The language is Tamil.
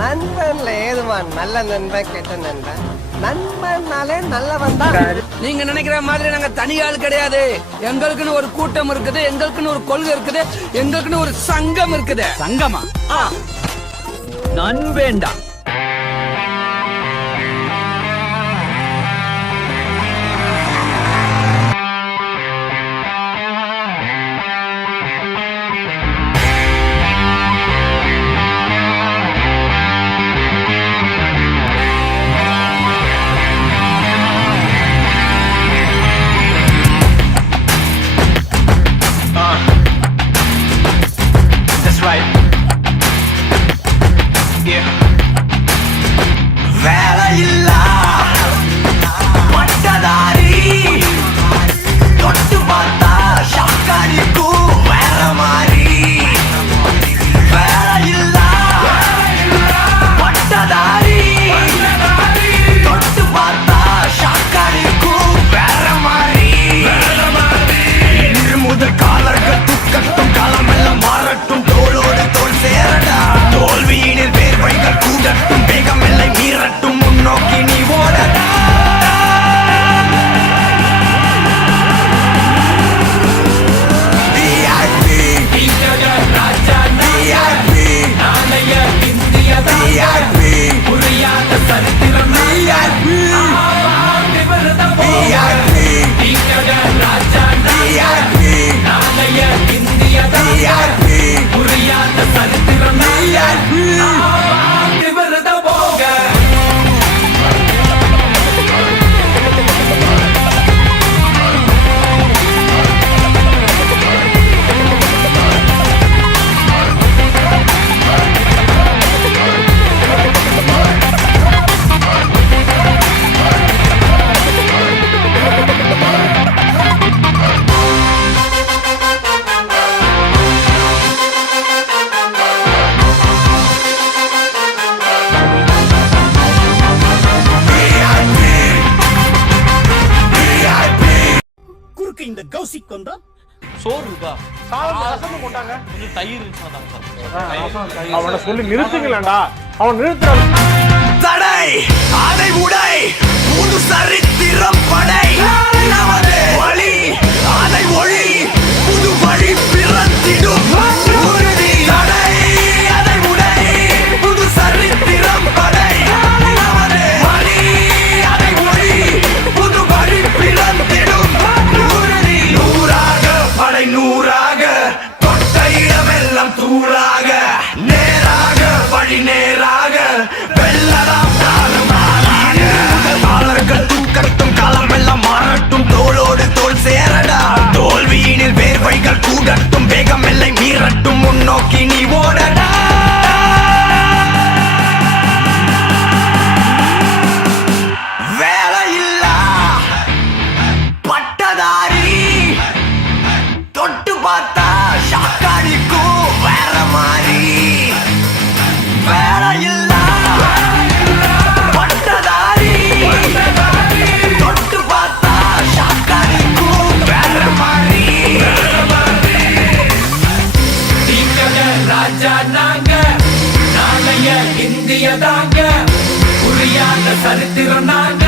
நண்பன்ல ஏதுவான் நல்ல நண்பன் கெட்ட நண்பன். நண்பன்னாலே நல்லவன் தான். நீங்க நினைக்கிற மாதிரி நாங்க தனி ஆள் கிடையாது. எங்களுக்குன்னு ஒரு கூட்டம் இருக்குது, எங்களுக்குன்னு ஒரு கொள்கை இருக்குது, எங்களுக்குன்னு ஒரு சங்கம் இருக்குது. சங்கமா? நண்பேண்டா. இந்த கௌசிக் வந்தா சோறு இருக்கா? போட்டாங்க. கொஞ்சம் தயிர் இருந்துச்சுன்னா அவனை சொல்லி நிறுத்துங்களா? அவன் நிறுத்துறான். தடை அதை உடை புது சரித்திரம் படை நமது வழி அதை ஒளி புது வழி பிறந்திடும் உறுதி. தடை அதை உடை புது சரித்திரம் படை நமது வழி அதை ஒளி புது வழி பிறந்திடும் உறுதி. நூறாக படை நூறாக தொட்ட இடமெல்லாம் தூளாக நேராக வழி நேராக வெள்ளலாம் காலர்கள் தூக்கட்டும் காலமெல்லாம் மாறட்டும் தோளோடு தோல் சேரடா. தோல்வியினில் வேர்வைகள் கூடட்டும் வேகம் எல்லை மீறட்டும் முன்னோக்கி நீ ஓடடா. வேலையில்லா பட்டதாரி தொட்டு பார்த்தா ஷாக்காடிக்கும் வேற மாதிரி. வேலையில்லா பட்டதாரி தொட்டு பார்த்தா ஷாக்காடிக்கும் வேற மாதிரி. ராஜா நாங்க நாளைய இந்திய தாங்க புரியாத சரித்திரம் நாங்க.